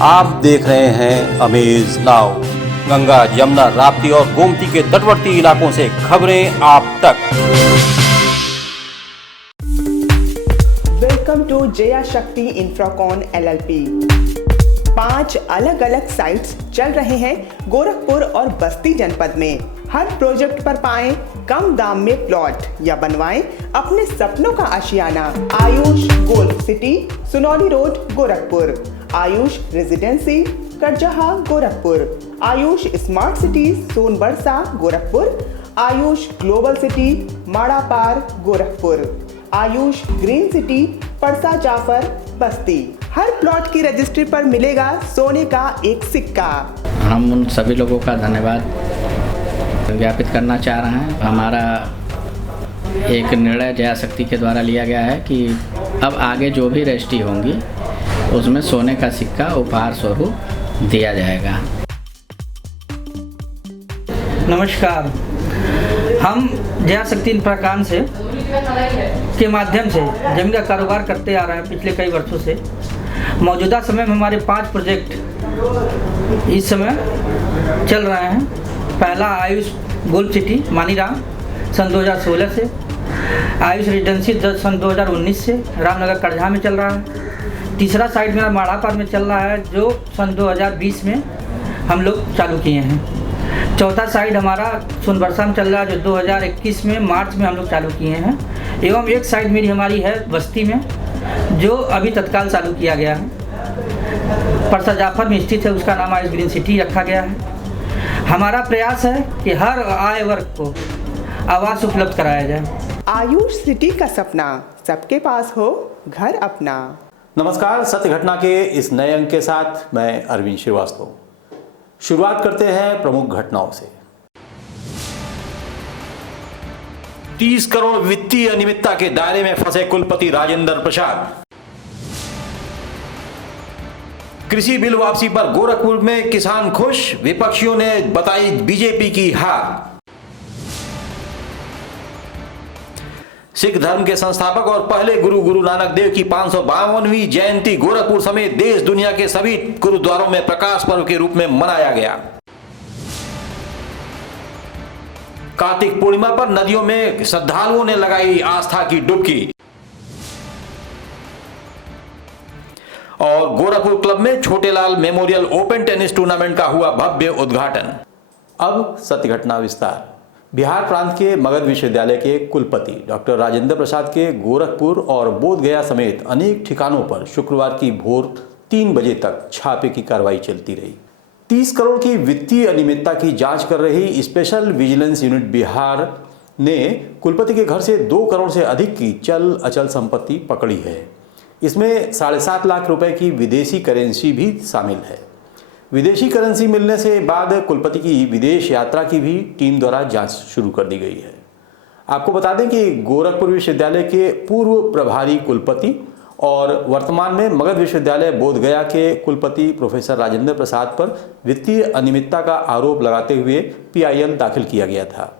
आप देख रहे हैं अमेज नाउ। गंगा, यमुना, राप्ती और गोमती के तटवर्ती इलाकों से खबरें आप तक। वेलकम टू जया शक्ति इंफ्राकॉन LLP। 5 अलग अलग साइट्स चल रहे हैं गोरखपुर और बस्ती जनपद में। हर प्रोजेक्ट पर पाएं कम दाम में प्लॉट या बनवाएं अपने सपनों का आशियाना। Ayush golf city, Sunauli road, Gorakhpur. Ayush residency, Karjaha, Gorakhpur. Ayush smart city, Sonbarsa, Gorakhpur. Ayush global city, Marapar, Gorakhpur. Ayush green city, Parsa Jafar, Basti. हर प्लॉट की रजिस्ट्री पर मिलेगा सोने का एक सिक्का। हम उन सभी लोगों का धन्यवाद ज्ञापित करना चाह रहे हैं। हमारा एक निर्णय जया शक्ति के द्वारा लिया गया है कि अब आगे जो भी रजिस्ट्री होंगी उसमें सोने का सिक्का उपहार स्वरूप दिया जाएगा। नमस्कार, हम जया शक्ति इंफ्राकॉन से के माध्यम से जमीन का कारोबार करते आ रहे हैं पिछले कई वर्षों से। मौजूदा समय में हमारे 5 प्रोजेक्ट इस समय चल रहे हैं। पहला आयुष गोल्फ सिटी मानीराम सन 2016 से, आयुष रेजिडेंसी सन 2019 से रामनगर करजहा में चल रहा है। तीसरा साइट मेरा माड़ापार में चल रहा है जो सन 2020 में हम लोग चालू किए हैं। चौथा साइट हमारा सोनबरसा में चल रहा है जो 2021 में मार्च में हम लोग चालू किए हैं। एवं एक साइट मेरी हमारी है बस्ती में जो अभी तत्काल चालू किया गया है। परसा जाफर में स्थित है, उसका नाम आयुष ग्रीन सिटी रखा गया है। हमारा प्रयास है कि हर आय वर्ग को आवास उपलब्ध कराया जाए। आयुष सिटी का सपना, सबके पास हो घर अपना। नमस्कार, सत्य घटना के इस नए अंक के साथ मैं अरविंद श्रीवास्तव। शुरुआत करते हैं प्रमुख घटनाओं से। 30 करोड़ वित्तीय अनियमितता के दायरे में फंसे कुलपति राजेंद्र प्रसाद। कृषि बिल वापसी पर गोरखपुर में किसान खुश, विपक्षियों ने बताई बीजेपी की हार। सिख धर्म के संस्थापक और पहले गुरु नानक देव की 552वीं जयंती गोरखपुर समेत देश दुनिया के सभी गुरुद्वारों में प्रकाश पर्व के रूप में मनाया गया। कार्तिक पूर्णिमा पर नदियों में श्रद्धालुओं ने लगाई आस्था की डुबकी। और गोरखपुर क्लब में Chhotelal memorial open tennis tournament का हुआ भव्य उद्घाटन। अब सत्य घटना विस्तार। बिहार प्रांत के मगध विश्वविद्यालय के कुलपति डॉक्टर राजेंद्र प्रसाद के गोरखपुर और बोधगया समेत अनेक ठिकानों पर शुक्रवार की भोर 3 बजे तक छापे की कार्रवाई चलती रही। 30 करोड़ की वित्तीय अनियमितता की जांच कर रही स्पेशल विजिलेंस यूनिट बिहार ने कुलपति के घर से 2 करोड़ से अधिक की चल अचल संपत्ति पकड़ी है। इसमें 7.5 लाख रुपए की विदेशी करेंसी भी शामिल है। विदेशी करेंसी मिलने से बाद कुलपति की विदेश यात्रा की भी टीम द्वारा जांच शुरू कर दी गई है। आपको बता दें कि गोरखपुर विश्वविद्यालय के पूर्व प्रभारी कुलपति और वर्तमान में मगध विश्वविद्यालय बोधगया के कुलपति प्रोफेसर राजेंद्र प्रसाद पर वित्तीय अनियमितता का आरोप लगाते हुए PIL दाखिल किया गया था।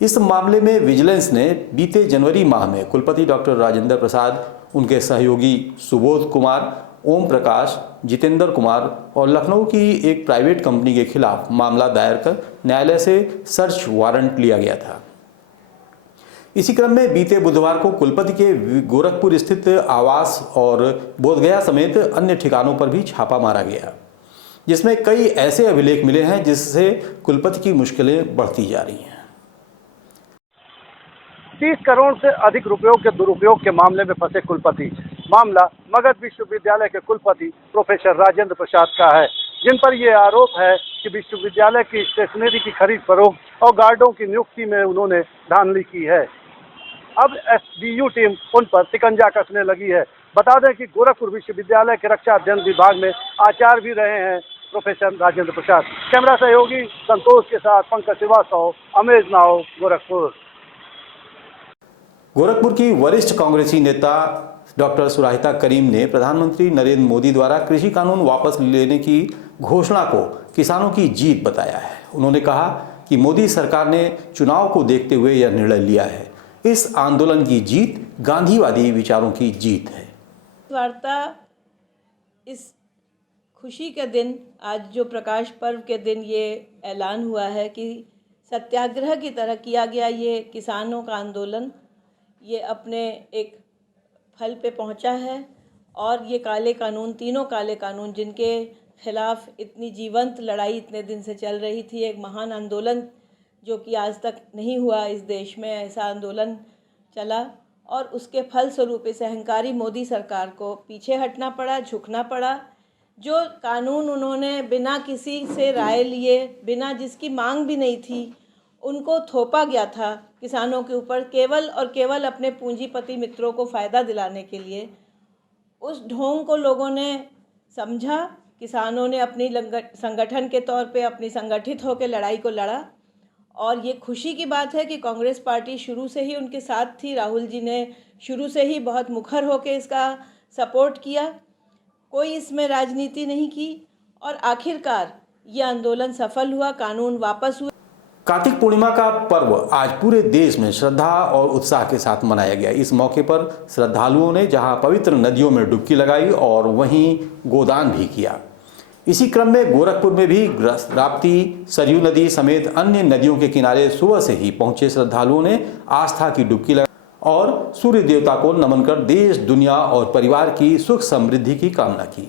इस मामले में विजिलेंस ने बीते जनवरी माह में कुलपति डॉक्टर राजेंद्र प्रसाद, उनके सहयोगी सुबोध कुमार, ओम प्रकाश, जितेंद्र कुमार और लखनऊ की एक प्राइवेट कंपनी के खिलाफ मामला दायर कर न्यायालय से सर्च वारंट लिया गया था। इसी क्रम में बीते बुधवार को कुलपति के गोरखपुर स्थित आवास और बोधगया समेत अन्य ठिकानों पर भी छापा मारा गया, जिसमें कई ऐसे अभिलेख मिले हैं जिससे कुलपति की मुश्किलें बढ़ती जा रही हैं। 30 करोड़ से अधिक रुपयों के दुरुपयोग के मामले में फंसे कुलपति। मामला मगध विश्वविद्यालय के कुलपति प्रोफेसर राजेंद्र प्रसाद का है, जिन पर यह आरोप है कि विश्वविद्यालय की स्टेशनरी की खरीद फरोख्त और गार्डों की नियुक्ति में उन्होंने धांधली की है। अब SBU टीम उन पर शिकंजा कसने लगी है। बता दें कि गोरखपुर विश्वविद्यालय के रक्षा अध्ययन विभाग में आचार्य भी रहे हैं प्रोफेसर राजेंद्र प्रसाद। कैमरा सहयोगी संतोष के साथ पंकज श्रीवास्तव, अमेज नाउ, गोरखपुर। गोरखपुर की वरिष्ठ कांग्रेसी नेता डॉक्टर सुराहिता करीम ने प्रधानमंत्री नरेंद्र मोदी द्वारा कृषि कानून वापस लेने की घोषणा को किसानों की जीत बताया है। उन्होंने कहा कि मोदी सरकार ने चुनाव को देखते हुए यह निर्णय लिया है। इस आंदोलन की जीत गांधीवादी विचारों की जीत है। वार्ता इस खुशी के दिन, आज जो प्रकाश पर्व के दिन ये ऐलान हुआ है कि सत्याग्रह की तरह किया गया ये किसानों का आंदोलन ये अपने एक फल पे पहुंचा है। और ये काले कानून, तीनों काले कानून जिनके खिलाफ इतनी जीवंत लड़ाई इतने दिन से चल रही थी, एक महान आंदोलन जो कि आज तक नहीं हुआ इस देश में, ऐसा आंदोलन चला और उसके फलस्वरूप इस अहंकारी मोदी सरकार को पीछे हटना पड़ा, झुकना पड़ा। जो कानून उन्होंने बिना किसी से राय लिए, बिना जिसकी मांग भी नहीं थी, उनको थोपा गया था किसानों के ऊपर केवल और केवल अपने पूंजीपति मित्रों को फ़ायदा दिलाने के लिए, उस ढोंग को लोगों ने समझा। किसानों ने अपनी संगठन के तौर पे अपनी संगठित होकर लड़ाई को लड़ा और ये खुशी की बात है कि कांग्रेस पार्टी शुरू से ही उनके साथ थी। राहुल जी ने शुरू से ही बहुत मुखर होकर इसका सपोर्ट किया, कोई इसमें राजनीति नहीं की और आखिरकार ये आंदोलन सफल हुआ, कानून वापस हुए। कार्तिक पूर्णिमा का पर्व आज पूरे देश में श्रद्धा और उत्साह के साथ मनाया गया। इस मौके पर श्रद्धालुओं ने जहां पवित्र नदियों में डुबकी लगाई और वहीं गोदान भी किया। इसी क्रम में गोरखपुर में भी राप्ती, सरयू नदी समेत अन्य नदियों के किनारे सुबह से ही पहुंचे श्रद्धालुओं ने आस्था की डुबकी लगाई और सूर्य देवता को नमन कर देश, दुनिया और परिवार की सुख समृद्धि की कामना की।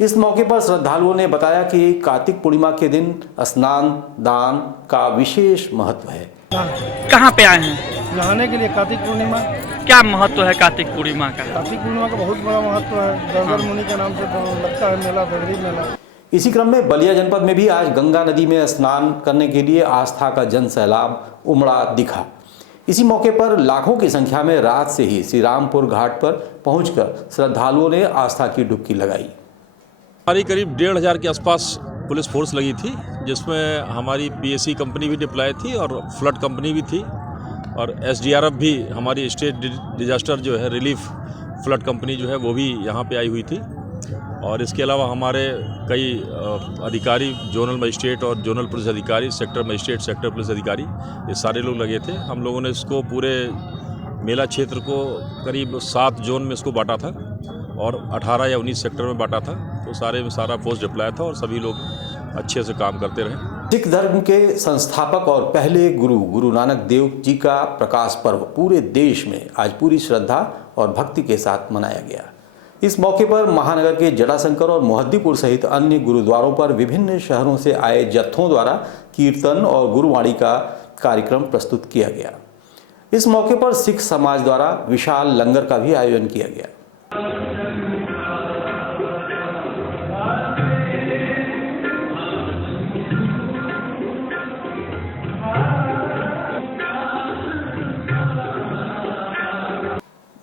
इस मौके पर श्रद्धालुओं ने बताया कि कार्तिक पूर्णिमा के दिन स्नान दान का विशेष महत्व है। कहाँ पे आए हैं? नहाने के लिए। कार्तिक पूर्णिमा क्या महत्व है कार्तिक पूर्णिमा का? कार्तिक पूर्णिमा का बहुत बड़ा महत्व है। दरबार मुनि के नाम से लगता है मेला, बगरी मेला। इसी क्रम में बलिया जनपद में भी आज गंगा नदी में स्नान करने के लिए आस्था का जन सैलाब उमड़ा दिखा। इसी मौके पर लाखों की संख्या में रात से ही श्री रामपुर घाट पर पहुंचकर श्रद्धालुओं ने आस्था की डुबकी लगाई। हमारी करीब 1,500 के आसपास पुलिस फोर्स लगी थी, जिसमें हमारी PSC कंपनी भी डिप्लॉय थी और फ्लड कंपनी भी थी और SDRF भी, हमारी स्टेट डिजास्टर जो है रिलीफ फ्लड कंपनी जो है वो भी यहाँ पे आई हुई थी। और इसके अलावा हमारे कई अधिकारी, जोनल मजिस्ट्रेट और जोनल पुलिस अधिकारी, सेक्टर मजिस्ट्रेट, सेक्टर पुलिस अधिकारी, ये सारे लोग लगे थे। हम लोगों ने इसको पूरे मेला क्षेत्र को करीब 7 जोन में इसको बांटा था और 18 या 19 सेक्टर में बांटा था। तो सारे में सारा फोर्स डिप्लॉय था और सभी लोग अच्छे से काम करते रहे। सिख धर्म के संस्थापक और पहले गुरु नानक देव जी का प्रकाश पर्व पूरे देश में आज पूरी श्रद्धा और भक्ति के साथ मनाया गया। इस मौके पर महानगर के जटाशंकर और मोहद्दीपुर सहित अन्य गुरुद्वारों पर विभिन्न शहरों से आए जत्थों द्वारा कीर्तन और गुरुवाणी का कार्यक्रम प्रस्तुत किया गया। इस मौके पर सिख समाज द्वारा विशाल लंगर का भी आयोजन किया गया।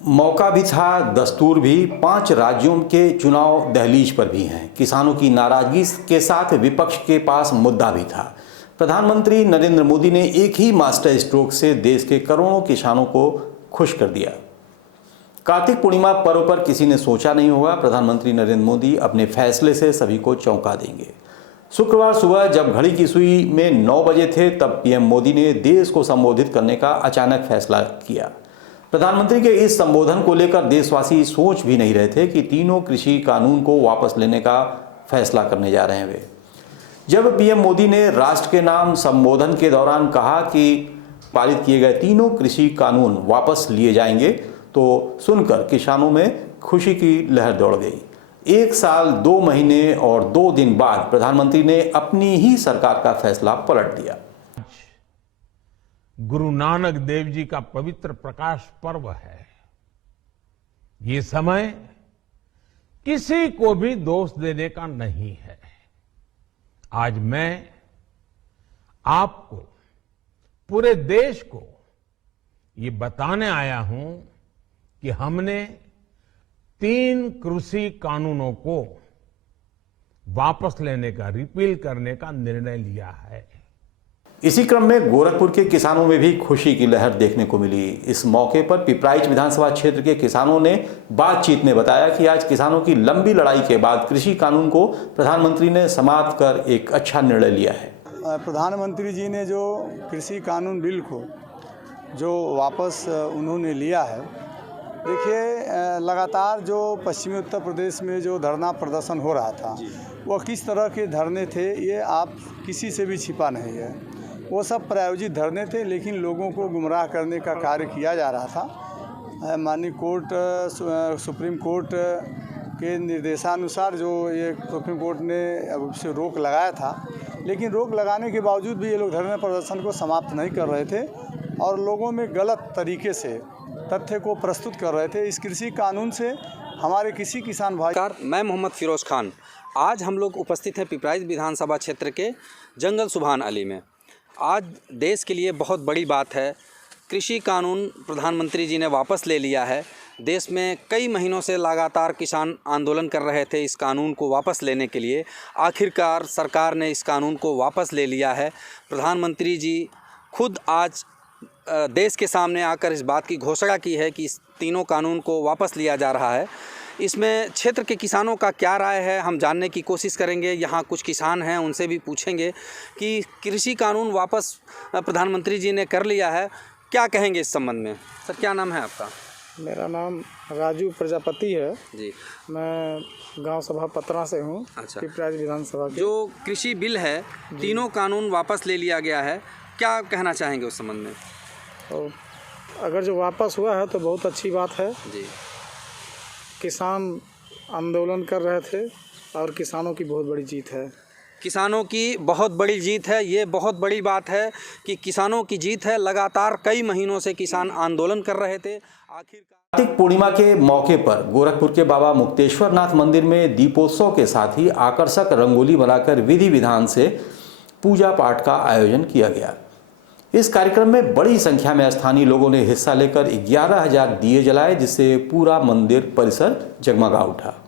मौका भी था, दस्तूर भी। 5 राज्यों के चुनाव दहलीज पर भी हैं। किसानों की नाराजगी के साथ विपक्ष के पास मुद्दा भी था। प्रधानमंत्री नरेंद्र मोदी ने एक ही मास्टर स्ट्रोक से देश के करोड़ों किसानों को खुश कर दिया। कार्तिक पूर्णिमा पर्व पर किसी ने सोचा नहीं होगा प्रधानमंत्री नरेंद्र मोदी अपने फैसले से सभी को चौंका देंगे। शुक्रवार सुबह जब घड़ी की सुई में 9 बजे थे, तब PM मोदी ने देश को संबोधित करने का अचानक फैसला किया। प्रधानमंत्री के इस संबोधन को लेकर देशवासी सोच भी नहीं रहे थे कि तीनों कृषि कानून को वापस लेने का फैसला करने जा रहे हैं वे। जब PM मोदी ने राष्ट्र के नाम संबोधन के दौरान कहा कि पारित किए गए तीनों कृषि कानून वापस लिए जाएंगे, तो सुनकर किसानों में खुशी की लहर दौड़ गई। 1 साल 2 महीने और 2 दिन बाद प्रधानमंत्री ने अपनी ही सरकार का फैसला पलट दिया। गुरु नानक देव जी का पवित्र प्रकाश पर्व है। ये समय किसी को भी दोष देने का नहीं है। आज मैं आपको, पूरे देश को ये बताने आया हूं कि हमने 3 कृषि कानूनों को वापस लेने का, रिपील करने का निर्णय लिया है। इसी क्रम में गोरखपुर के किसानों में भी खुशी की लहर देखने को मिली। इस मौके पर पिपराइच विधानसभा क्षेत्र के किसानों ने बातचीत में बताया कि आज किसानों की लंबी लड़ाई के बाद कृषि कानून को प्रधानमंत्री ने समाप्त कर एक अच्छा निर्णय लिया है। प्रधानमंत्री जी ने जो कृषि कानून बिल को जो वापस उन्होंने लिया है। देखिए, लगातार जो पश्चिमी उत्तर प्रदेश में जो धरना प्रदर्शन हो रहा था, वह किस तरह के धरने थे ये आप किसी से भी छिपा नहीं है। वो सब प्रायोजित धरने थे, लेकिन लोगों को गुमराह करने का कार्य किया जा रहा था। माननीय कोर्ट, सुप्रीम कोर्ट के निर्देशानुसार जो ये सुप्रीम कोर्ट ने अब से रोक लगाया था, लेकिन रोक लगाने के बावजूद भी ये लोग धरना प्रदर्शन को समाप्त नहीं कर रहे थे और लोगों में गलत तरीके से तथ्य को प्रस्तुत कर रहे थे। इस कृषि कानून से हमारे किसी किसान भाई। मैं मोहम्मद फिरोज़ खान। आज हम लोग उपस्थित हैं पिपराइच विधानसभा क्षेत्र के जंगल सुभान अली में। आज देश के लिए बहुत बड़ी बात है। कृषि कानून प्रधानमंत्री जी ने वापस ले लिया है। देश में कई महीनों से लगातार किसान आंदोलन कर रहे थे इस कानून को वापस लेने के लिए। आखिरकार सरकार ने इस कानून को वापस ले लिया है। प्रधानमंत्री जी खुद आज देश के सामने आकर इस बात की घोषणा की है कि इस तीनों कानून को वापस लिया जा रहा है। इसमें क्षेत्र के किसानों का क्या राय है हम जानने की कोशिश करेंगे। यहाँ कुछ किसान हैं, उनसे भी पूछेंगे कि कृषि कानून वापस प्रधानमंत्री जी ने कर लिया है, क्या कहेंगे इस संबंध में। सर, क्या नाम है आपका? मेरा नाम राजू प्रजापति है जी। मैं गांव सभा पतना से हूँ। अच्छा। पिपराइच विधानसभा के। जो कृषि बिल है, तीनों कानून वापस ले लिया गया है, क्या कहना चाहेंगे उस संबंध में? और अगर जो वापस हुआ है तो बहुत अच्छी बात है जी। किसान आंदोलन कर रहे थे और किसानों की बहुत बड़ी जीत है। किसानों की बहुत बड़ी जीत है। ये बहुत बड़ी बात है कि किसानों की जीत है। लगातार कई महीनों से किसान आंदोलन कर रहे थे। आखिरकार कार्तिक पूर्णिमा के मौके पर गोरखपुर के बाबा मुक्तेश्वर नाथ मंदिर में दीपोत्सव के साथ ही आकर्षक रंगोली बनाकर विधि विधान से पूजा पाठ का आयोजन किया गया। इस कार्यक्रम में बड़ी संख्या में स्थानीय लोगों ने हिस्सा लेकर 11,000 दिए जलाए, जिससे पूरा मंदिर परिसर जगमगा उठा।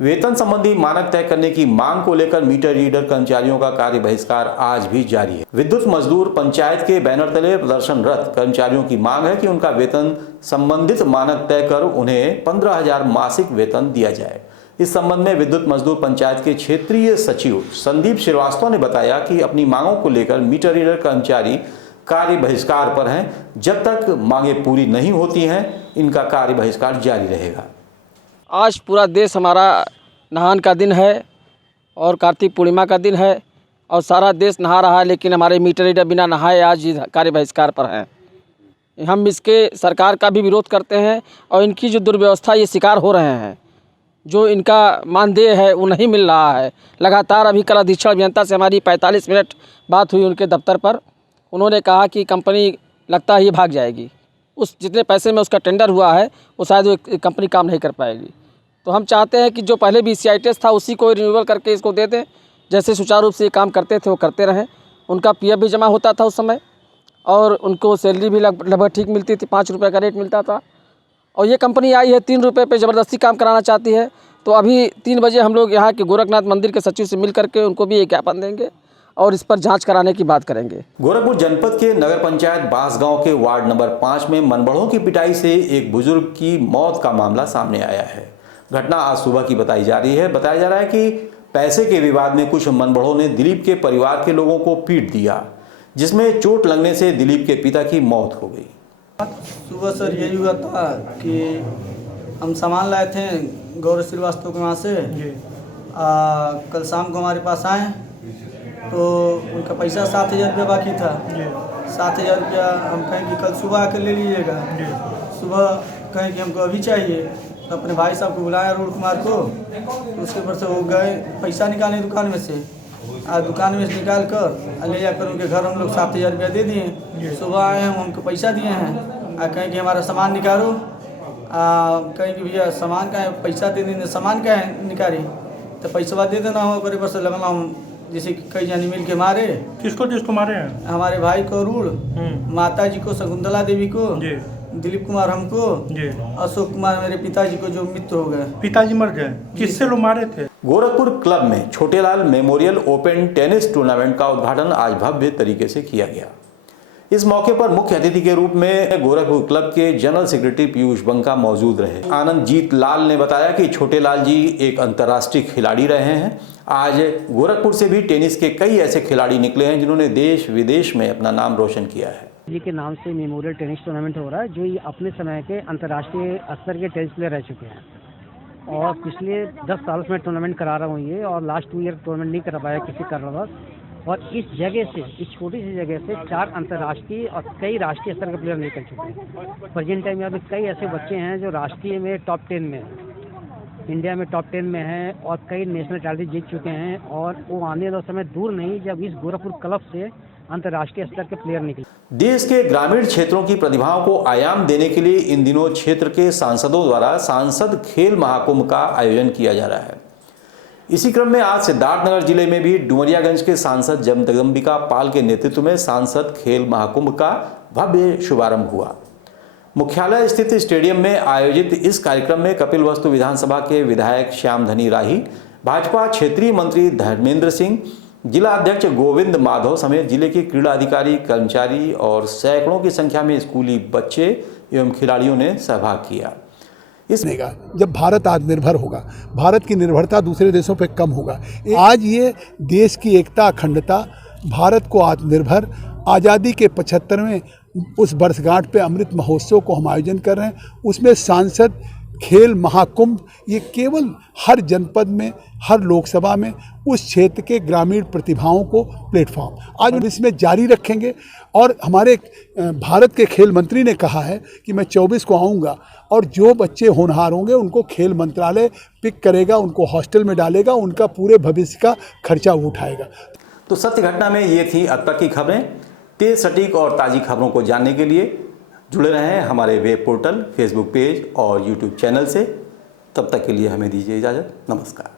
वेतन संबंधी मानक तय करने की मांग को लेकर मीटर रीडर कर्मचारियों का कार्य बहिष्कार आज भी जारी है। विद्युत मजदूर पंचायत के बैनर तले प्रदर्शनरत कर्मचारियों की मांग है कि उनका वेतन संबंधित मानक तय कर उन्हें 15,000 मासिक वेतन दिया जाए। इस संबंध में विद्युत मजदूर पंचायत के क्षेत्रीय सचिव संदीप श्रीवास्तव ने बताया कि अपनी मांगों को लेकर मीटर रीडर कर्मचारी कार्य बहिष्कार पर हैं। जब तक मांगे पूरी नहीं होती हैं, इनका कार्य बहिष्कार जारी रहेगा। आज पूरा देश हमारा नहान का दिन है और कार्तिक पूर्णिमा का दिन है और सारा देश नहा रहा है, लेकिन हमारे मीटर रीडर बिना नहाए आज कार्य बहिष्कार पर हैं। हम इसके सरकार का भी विरोध करते हैं और इनकी जो दुर्व्यवस्था ये शिकार हो रहे हैं, जो इनका मानदेय है वो नहीं मिल रहा है। लगातार अभी कल अधीक्षण अभियंता से हमारी 45 मिनट बात हुई उनके दफ्तर पर। उन्होंने कहा कि कंपनी लगता है ये भाग जाएगी, उस जितने पैसे में उसका टेंडर हुआ है वो शायद वो कंपनी काम नहीं कर पाएगी। तो हम चाहते हैं कि जो पहले BCITS था उसी को रिन्यूअल करके इसको दे दें। जैसे सुचारू रूप से ये काम करते थे वो करते रहें। उनका PF भी जमा होता था उस समय और उनको सैलरी भी लगभग ठीक मिलती थी, 5 रुपये का रेट मिलता था। और ये कंपनी आई है 3 रुपये पे ज़बरदस्ती काम कराना चाहती है। तो अभी 3 बजे हम लोग यहाँ के गोरखनाथ मंदिर के सचिव से मिल करके उनको भी एक ज्ञापन देंगे और इस पर जांच कराने की बात करेंगे। गोरखपुर जनपद के नगर पंचायत बांसगांव के वार्ड नंबर 5 में मनबड़ों की पिटाई से एक बुजुर्ग की मौत का मामला सामने आया है। घटना आज सुबह की बताई जा रही है। बताया जा रहा है कि पैसे के विवाद में कुछ मनबड़ों ने दिलीप के परिवार के लोगों को पीट दिया, जिसमें चोट लगने से दिलीप के पिता की मौत हो गई। सुबह सर यही हुआ था कि हम सामान लाए थे गौरव श्रीवास्तव के वहाँ से। कल शाम को हमारे पास आए तो उनका पैसा 7,000 रुपया बाकी था। 7,000 रुपया हम कहें कि कल सुबह आकर ले लीजिएगा। सुबह कहें कि हमको अभी चाहिए, तो अपने भाई साहब को बुलाया अरुण कुमार को। तो उसके ऊपर से वो गए पैसा निकालने दुकान में से। दुकान में से निकाल कर ले जाकर उनके घर हम लोग 7,000 रुपया दे दिए। सुबह आए हम उनको पैसा दिए हैं। कहें कि हमारा सामान निकालो। कहें कि भैया सामान का है, पैसा दे देने, सामान का है निकाली तो पैसा दे देना हो। करे पर से लगना हम जैसे कई जानी मिल के मारे। किसको मारे हैं? हमारे भाई को अरुण, माता जी को शकुंतला देवी को, दिलीप कुमार हमको, अशोक कुमार मेरे पिताजी को जो मित्र हो गए। पिताजी मर गए। किससे लोग मारे थे? गोरखपुर क्लब में Chhotelal memorial open tennis tournament का उद्घाटन आज भव्य तरीके से किया गया। इस मौके पर मुख्य अतिथि के रूप में गोरखपुर क्लब के जनरल सेक्रेटरी पीयूष बंका मौजूद रहे। आनंदजीत लाल ने बताया कि छोटे लाल जी एक अंतर्राष्ट्रीय खिलाड़ी रहे हैं। आज गोरखपुर से भी टेनिस के कई ऐसे खिलाड़ी निकले हैं जिन्होंने देश विदेश में अपना नाम रोशन किया है। जी के नाम से मेमोरियल टेनिस टूर्नामेंट हो रहा है, जो ये अपने समय के अंतर्राष्ट्रीय स्तर के टेनिस प्लेयर रह चुके हैं और पिछले 10 साल से मैं टूर्नामेंट करा रहा हूँ ये, और लास्ट 2 ईयर टूर्नामेंट नहीं करा पाया किसी कारणवश। और इस जगह से, इस छोटी सी जगह से 4 अंतर्राष्ट्रीय और कई राष्ट्रीय स्तर के प्लेयर निकल चुके हैं। प्रेजेंट टाइम में कई ऐसे बच्चे हैं जो राष्ट्रीय में टॉप 10 में हैं, इंडिया में टॉप 10 में हैं और कई नेशनल टाइटल जीत चुके हैं। और वो आने वाला समय दूर नहीं जब इस गोरखपुर क्लब से अंतर्राष्ट्रीय स्तर के प्लेयर निकले। देश के ग्रामीण क्षेत्रों की प्रतिभाओं को आयाम देने के लिए इन दिनों क्षेत्र के सांसदों द्वारा सांसद खेल महाकुंभ का आयोजन किया जा रहा है। इसी क्रम में आज सिद्धार्थनगर जिले में भी डुमरियागंज के सांसद जगदम्बिका पाल के नेतृत्व में सांसद खेल महाकुंभ का भव्य शुभारंभ हुआ। मुख्यालय स्थित स्टेडियम में आयोजित इस कार्यक्रम में कपिलवस्तु विधानसभा के विधायक श्यामधनी राही, भाजपा क्षेत्रीय मंत्री धर्मेंद्र सिंह, जिला अध्यक्ष गोविंद माधव समेत जिले के क्रीड़ा अधिकारी, कर्मचारी और सैकड़ों की संख्या में स्कूली बच्चे एवं खिलाड़ियों ने सहभाग किया। जब भारत आत्मनिर्भर होगा, भारत की निर्भरता दूसरे देशों पर कम होगा। आज ये देश की एकता, अखंडता, भारत को आत्मनिर्भर, आज़ादी के 75वें उस वर्षगांठ पे अमृत महोत्सव को हम आयोजन कर रहे हैं। उसमें सांसद खेल महाकुंभ, ये केवल हर जनपद में, हर लोकसभा में उस क्षेत्र के ग्रामीण प्रतिभाओं को प्लेटफॉर्म आज इसमें जारी रखेंगे। और हमारे भारत के खेल मंत्री ने कहा है कि मैं 24 को आऊँगा और जो बच्चे होनहार होंगे उनको खेल मंत्रालय पिक करेगा, उनको हॉस्टल में डालेगा, उनका पूरे भविष्य का खर्चा वो उठाएगा। तो सत्य घटना में ये थी अब तक की खबरें। तेज, सटीक और ताज़ी खबरों को जानने के लिए जुड़े रहें हमारे वेब पोर्टल, फेसबुक पेज और यूट्यूब चैनल से। तब तक के लिए हमें दीजिए इजाज़त। नमस्कार।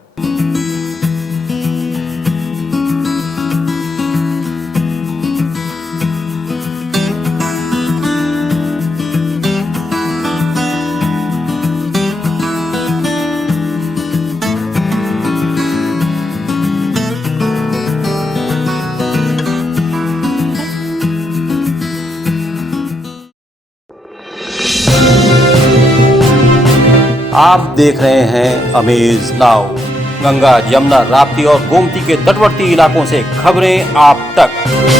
आप देख रहे हैं अमेज नाउ। गंगा, यमुना, राप्ती और गोमती के तटवर्ती इलाकों से खबरें आप तक।